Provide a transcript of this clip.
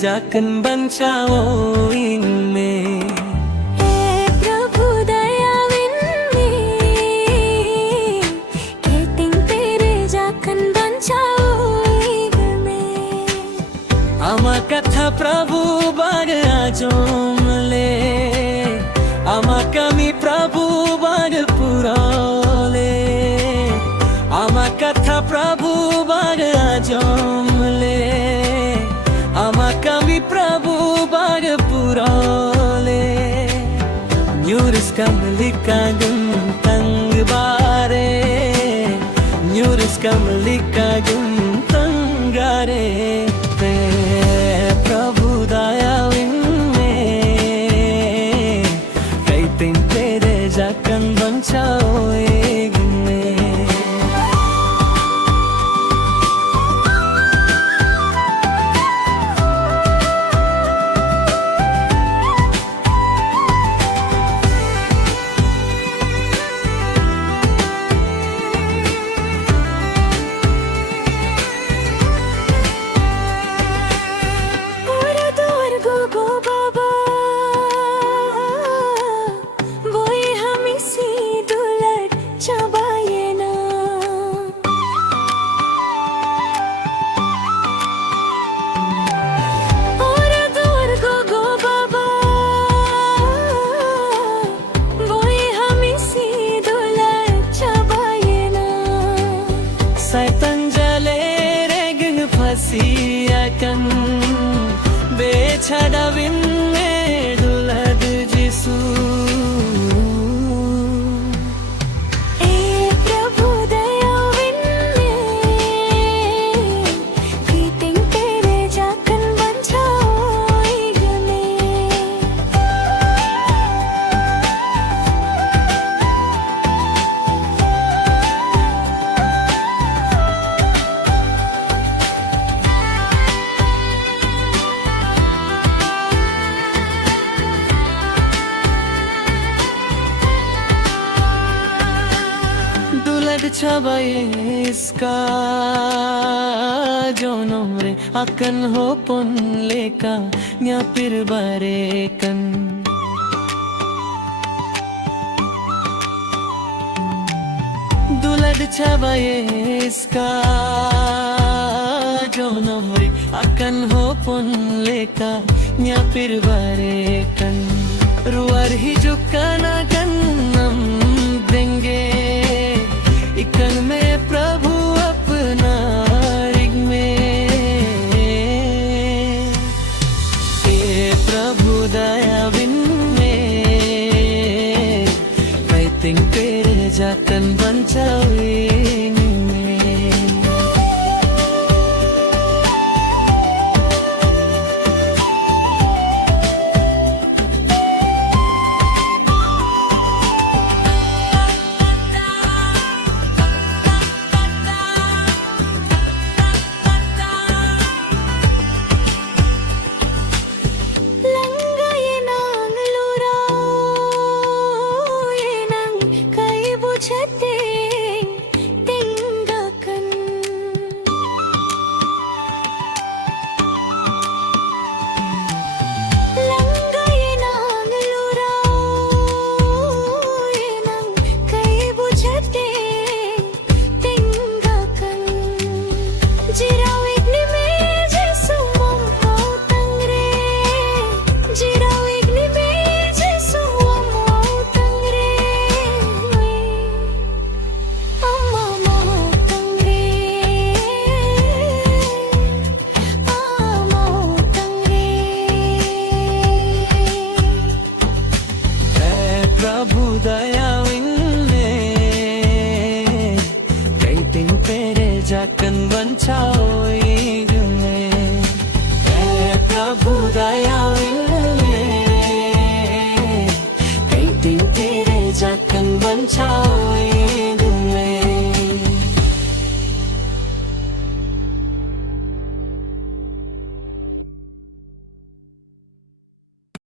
जाकन बचाओ इनमें। प्रभु दयाविन में, कहते तेरे जाकन बचाओ इनमें। आमा कथा प्रभु बाग आजोम ले, आमा कमी प्रभु बाग पुराले। आमा कथा प्रभु बाग आजोम ले, आमा कमी प्रभु बाग पुराले। न्यूरिस कमलिका गुंतंग बारे, न्यूरिस कमलिका गुंतंगारे। प्रभु दयाविन में, कहते तेरे जाकन बचाओ इनमें। Siakan becadawin medulad Jisu. प्रभु दयाविन में, कहते तेरे जाकन बचाओ इनमें। छबा इसका जो नोरे अकन हो पुन लेका न्या पिर बारे कन। दुलड छबा इसका जो नोरे अकन हो पुन लेका न्या पिर बारे कन। रुआर ही जुकाना कन्नम देंगे इकन में प्रभु अपना रिग में। ये प्रभु दयाविन में, कहते तेरे जाकन बचाओ इनमें। प्रभु दयाविन में, कहते तेरे जाकन बचाओ इनमें। प्रभु दयाविन में, कहते तेरे जाकन बचाओ।